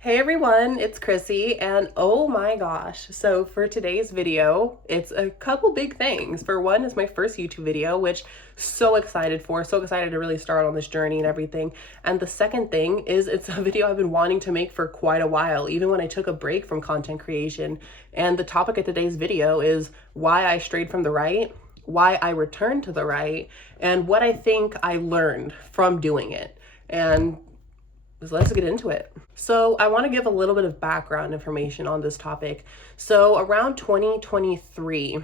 Hey everyone, it's Chrissy, and oh my gosh, so for today's video, it's a couple big things. For one, it's my first YouTube video, which so excited to really start on this journey and everything. And the second thing is it's a video I've been wanting to make for quite a while, even when I took a break from content creation. And the topic of today's video is why I strayed from the right, why I returned to the right, and what I think I learned from doing it. And let's get into it. So I want to give a little bit of background information on this topic. So around 2023,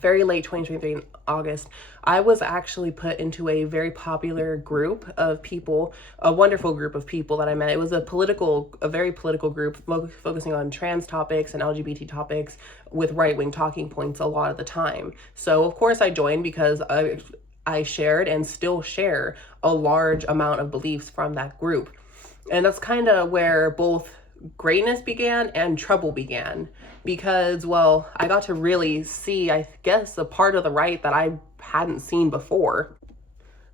very late 2023 in August, I was actually put into a very popular group of people, a wonderful group of people that I met. It was a very political group focusing on trans topics and LGBT topics with right-wing talking points a lot of the time. So of course I joined because I shared and still share a large amount of beliefs from that group. And that's kind of where both greatness began and trouble began because, well, I got to really see, I guess, a part of the right that I hadn't seen before.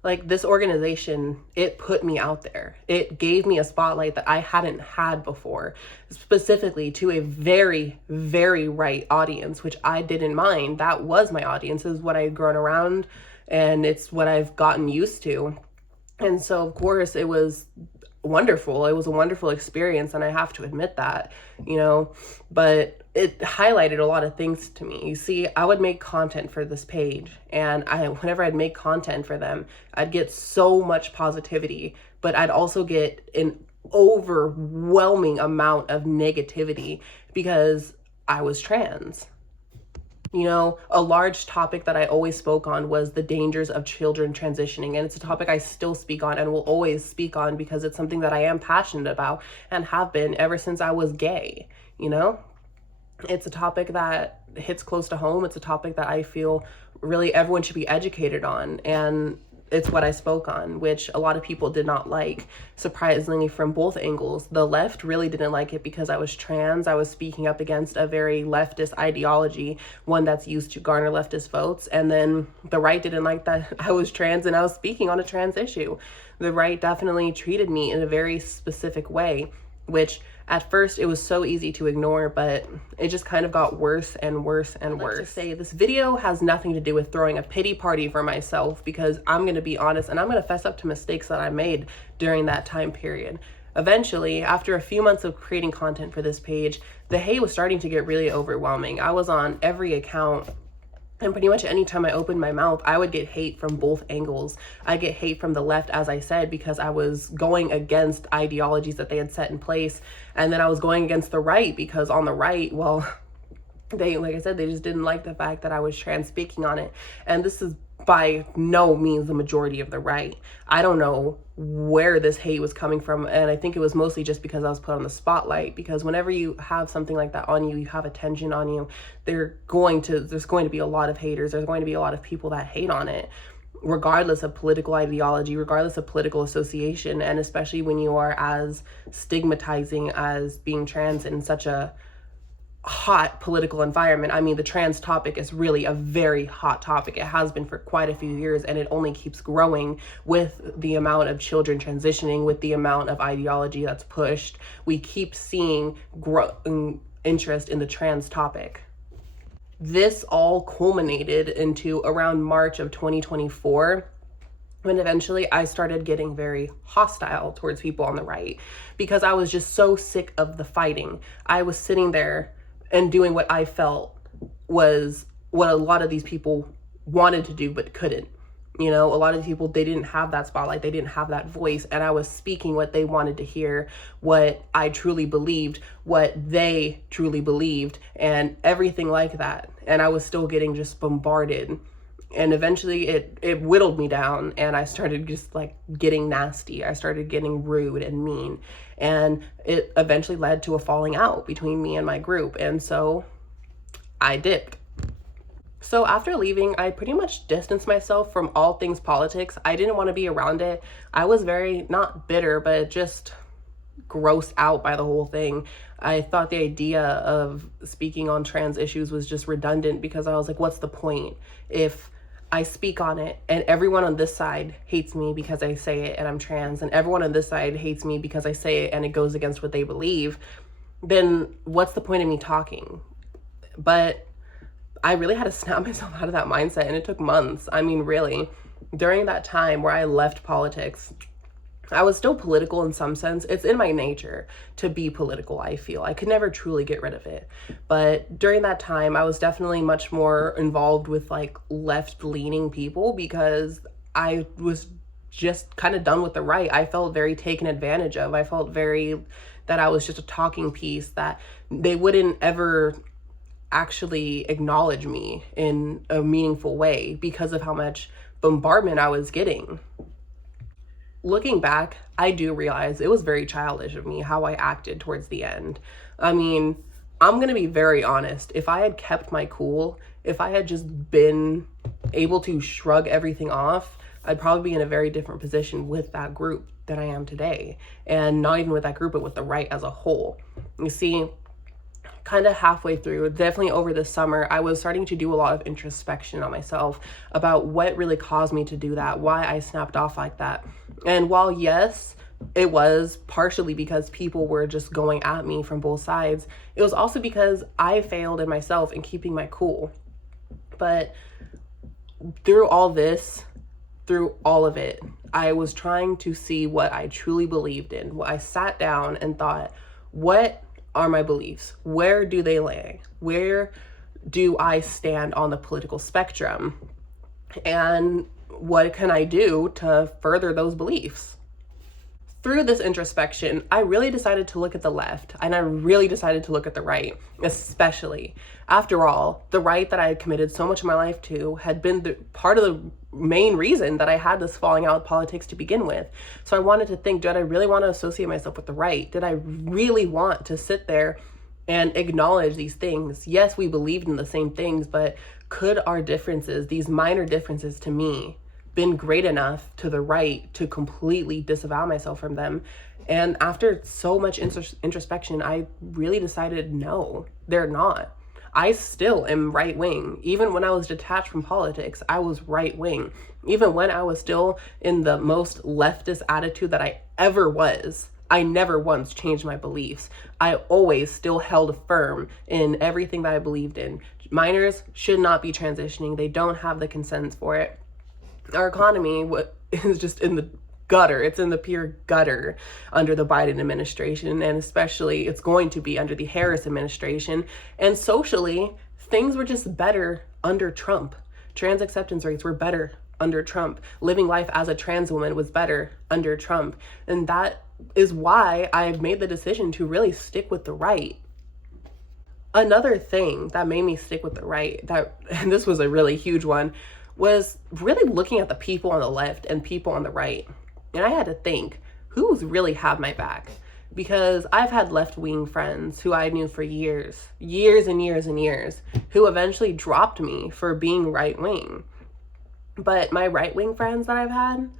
Like this organization, it put me out there. It gave me a spotlight that I hadn't had before, specifically to a very, very right audience, which I didn't mind. That was my audience, is what I had grown around, and it's what I've gotten used to. And so, of course, it was wonderful. It was a wonderful experience, and I have to admit that, but it highlighted a lot of things to me. You see, I would make content for this page, and whenever I'd make content for them, I'd get so much positivity, but I'd also get an overwhelming amount of negativity because I was trans. A large topic that I always spoke on was the dangers of children transitioning. And it's a topic I still speak on and will always speak on because it's something that I am passionate about and have been ever since I was gay. It's a topic that hits close to home. It's a topic that I feel really everyone should be educated on. And it's what I spoke on, which a lot of people did not like, surprisingly, from both angles. The left really didn't like it because I was trans. I was speaking up against a very leftist ideology, one that's used to garner leftist votes. And then the right didn't like that I was trans and I was speaking on a trans issue. The right definitely treated me in a very specific way, which at first it was so easy to ignore, but it just kind of got worse and worse and worse. Let's just say this video has nothing to do with throwing a pity party for myself, because I'm going to be honest and I'm going to fess up to mistakes that I made during that time period. Eventually, after a few months of creating content for this page, the hate was starting to get really overwhelming. I was on every account, and pretty much anytime I opened my mouth, I would get hate from both angles. I get hate from the left, as I said, because I was going against ideologies that they had set in place. And then I was going against the right because on the right, well, like I said, they just didn't like the fact that I was trans speaking on it. And this is by no means the majority of the right. I don't know where this hate was coming from, and I think it was mostly just because I was put on the spotlight, because whenever you have something like that on you, you have attention on you, there's going to be a lot of haters. There's going to be a lot of people that hate on it, regardless of political ideology, regardless of political association, and especially when you are as stigmatizing as being trans in such a hot political environment. I mean, the trans topic is really a very hot topic. It has been for quite a few years, and it only keeps growing with the amount of children transitioning, with the amount of ideology that's pushed. We keep seeing growing interest in the trans topic. This all culminated into around March of 2024, when eventually I started getting very hostile towards people on the right because I was just so sick of the fighting. I was sitting there and doing what I felt was what a lot of these people wanted to do but couldn't. A lot of people, they didn't have that spotlight, they didn't have that voice, and I was speaking what they wanted to hear, what I truly believed, what they truly believed, and everything like that. And I was still getting just bombarded. And eventually it whittled me down, and I started just like getting nasty. I started getting rude and mean, and it eventually led to a falling out between me and my group. And so I dipped. So after leaving, I pretty much distanced myself from all things politics. I didn't want to be around it. I was very, not bitter, but just grossed out by the whole thing. I thought the idea of speaking on trans issues was just redundant because I was like, what's the point if I speak on it, and everyone on this side hates me because I say it and I'm trans, and everyone on this side hates me because I say it and it goes against what they believe, then what's the point of me talking? But I really had to snap myself out of that mindset, and it took months. I mean, really, during that time where I left politics, I was still political in some sense. It's in my nature to be political, I feel. I could never truly get rid of it. But during that time, I was definitely much more involved with like left-leaning people because I was just kind of done with the right. I felt very taken advantage of. I felt very that I was just a talking piece, that they wouldn't ever actually acknowledge me in a meaningful way because of how much bombardment I was getting. Looking back, I do realize it was very childish of me how I acted towards the end. I mean, I'm going to be very honest. If I had kept my cool, if I had just been able to shrug everything off, I'd probably be in a very different position with that group than I am today. And not even with that group, but with the right as a whole. You see, kind of halfway through, definitely over the summer, I was starting to do a lot of introspection on myself about what really caused me to do that, why I snapped off like that. And while yes, it was partially because people were just going at me from both sides, it was also because I failed in myself in keeping my cool. But through all this, through all of it, I was trying to see what I truly believed in. I sat down and thought, what are my beliefs? Where do they lay? Where do I stand on the political spectrum? And what can I do to further those beliefs? Through this introspection, I really decided to look at the left, and I really decided to look at the right, especially. After all, the right that I had committed so much of my life to had been part of the main reason that I had this falling out with politics to begin with. So I wanted to think, did I really want to associate myself with the right? Did I really want to sit there and acknowledge these things? Yes, we believed in the same things, but could our differences, these minor differences to me, been great enough to the right to completely disavow myself from them? And after so much introspection, I really decided no, they're not. I still am right wing. Even when I was detached from politics, I was right wing. Even when I was still in the most leftist attitude that I ever was, I never once changed my beliefs. I always still held firm in everything that I believed in. Minors should not be transitioning. They don't have the consents for it. Our economy is just in the gutter. It's in the pure gutter under the Biden administration, and especially it's going to be under the Harris administration. And socially, things were just better under Trump. Trans acceptance rates were better under Trump. Living life as a trans woman was better under Trump. And that is why I've made the decision to really stick with the right. Another thing that made me stick with the right, and this was a really huge one, was really looking at the people on the left and people on the right. And I had to think, who's really have my back? Because I've had left-wing friends who I knew for years and years, who eventually dropped me for being right-wing. But my right-wing friends that I've had,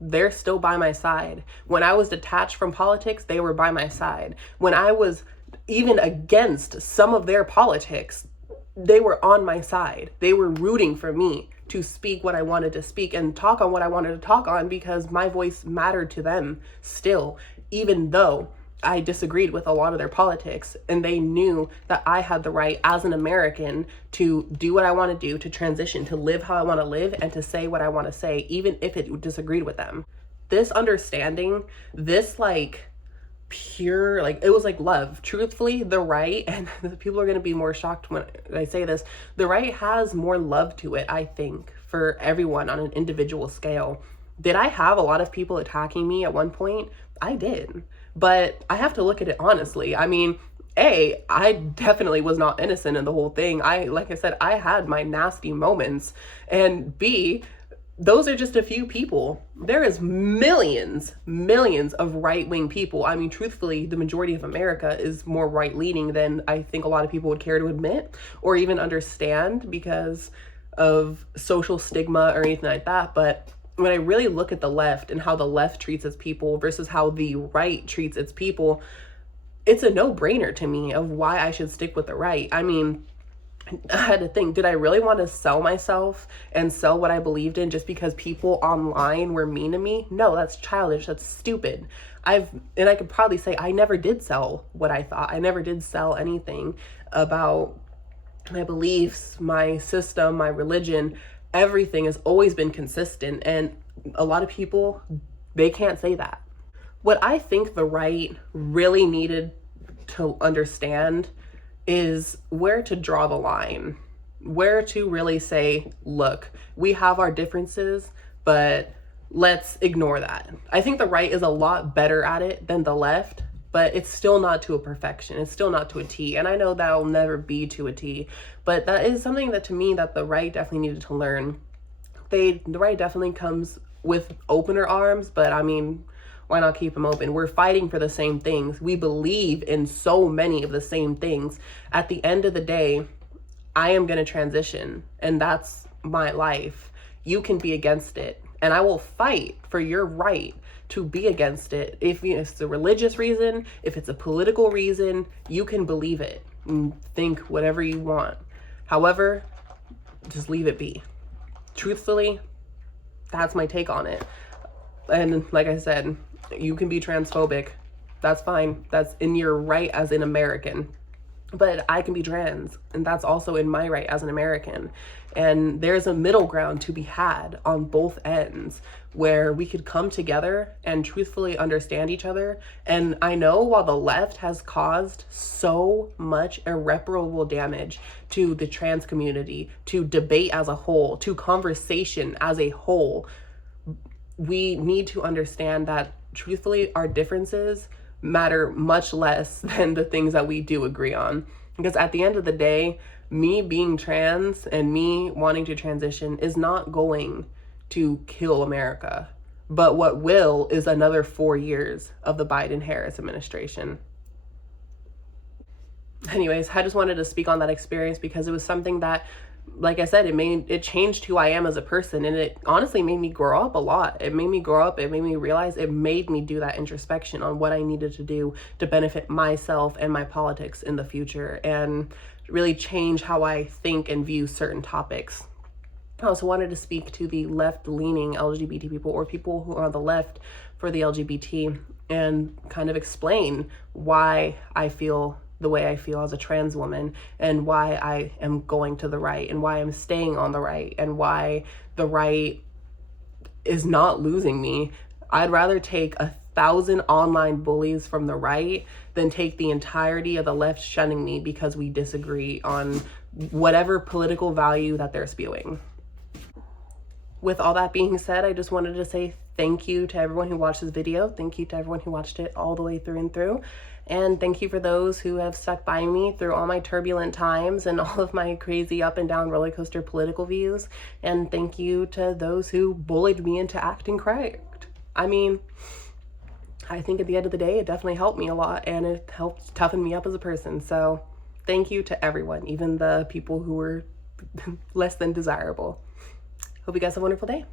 they're still by my side. When I was detached from politics, they were by my side. When I was even against some of their politics, they were on my side. They were rooting for me to speak what I wanted to speak and talk on what I wanted to talk on, because my voice mattered to them still, even though I disagreed with a lot of their politics. And they knew that I had the right as an American to do what I want to do, to transition, to live how I want to live, and to say what I want to say, even if it disagreed with them. This understanding, this pure, it was like love. Truthfully, the right, and people are going to be more shocked when I say this, the right has more love to it, I think, for everyone on an individual scale. Did I have a lot of people attacking me at one point? I did. But I have to look at it honestly. I mean, A, I definitely was not innocent in the whole thing. Like I said, I had my nasty moments. And B, those are just a few people. There is millions of right-wing people. I mean, truthfully, the majority of America is more right-leaning than I think a lot of people would care to admit or even understand because of social stigma or anything like that. But when I really look at the left and how the left treats its people versus how the right treats its people, it's a no-brainer to me of why I should stick with the right. I mean, I had to think, did I really want to sell myself and sell what I believed in just because people online were mean to me? No, that's childish. That's stupid. And I could probably say I never did sell what I thought. I never did sell anything about my beliefs, my system, my religion. Everything has always been consistent. And a lot of people, they can't say that. What I think the right really needed to understand is where to draw the line, where to really say, look, we have our differences, but let's ignore that. I think the right is a lot better at it than the left, but it's still not to a perfection. It's still not to a T. And I know that'll never be to a T, but that is something that to me that the right definitely needed to learn. The right definitely comes with opener arms, but I mean, why not keep them open? We're fighting for the same things. We believe in so many of the same things. At the end of the day, I am going to transition, and that's my life. You can be against it, and I will fight for your right to be against it. If it's a religious reason, if it's a political reason, you can believe it and think whatever you want. However, just leave it be. Truthfully, that's my take on it. And like I said, you can be transphobic. That's fine. That's in your right as an American. But I can be trans, and that's also in my right as an American. And there's a middle ground to be had on both ends where we could come together and truthfully understand each other. And I know while the left has caused so much irreparable damage to the trans community, to debate as a whole, to conversation as a whole, we need to understand that truthfully our differences matter much less than the things that we do agree on. Because at the end of the day, me being trans and me wanting to transition is not going to kill America. But what will is another 4 years of the Biden-Harris administration. Anyways, I just wanted to speak on that experience because it was something that, like I said, it changed who I am as a person, and it honestly made me grow up a lot. It made me grow up. It made me realize, it made me do that introspection on what I needed to do to benefit myself and my politics in the future, and really change how I think and view certain topics. I also wanted to speak to the left-leaning LGBT people, or people who are on the left for the LGBT, and kind of explain why I feel the way I feel as a trans woman, and why I am going to the right, and why I'm staying on the right, and why the right is not losing me. I'd rather take 1,000 online bullies from the right than take the entirety of the left shunning me because we disagree on whatever political value that they're spewing. With all that being said, I just wanted to say thank you to everyone who watched this video. Thank you to everyone who watched it all the way through and through. And thank you for those who have stuck by me through all my turbulent times and all of my crazy up and down roller coaster political views. And thank you to those who bullied me into acting correct. I mean, I think at the end of the day, it definitely helped me a lot, and it helped toughen me up as a person. So thank you to everyone, even the people who were less than desirable. Hope you guys have a wonderful day.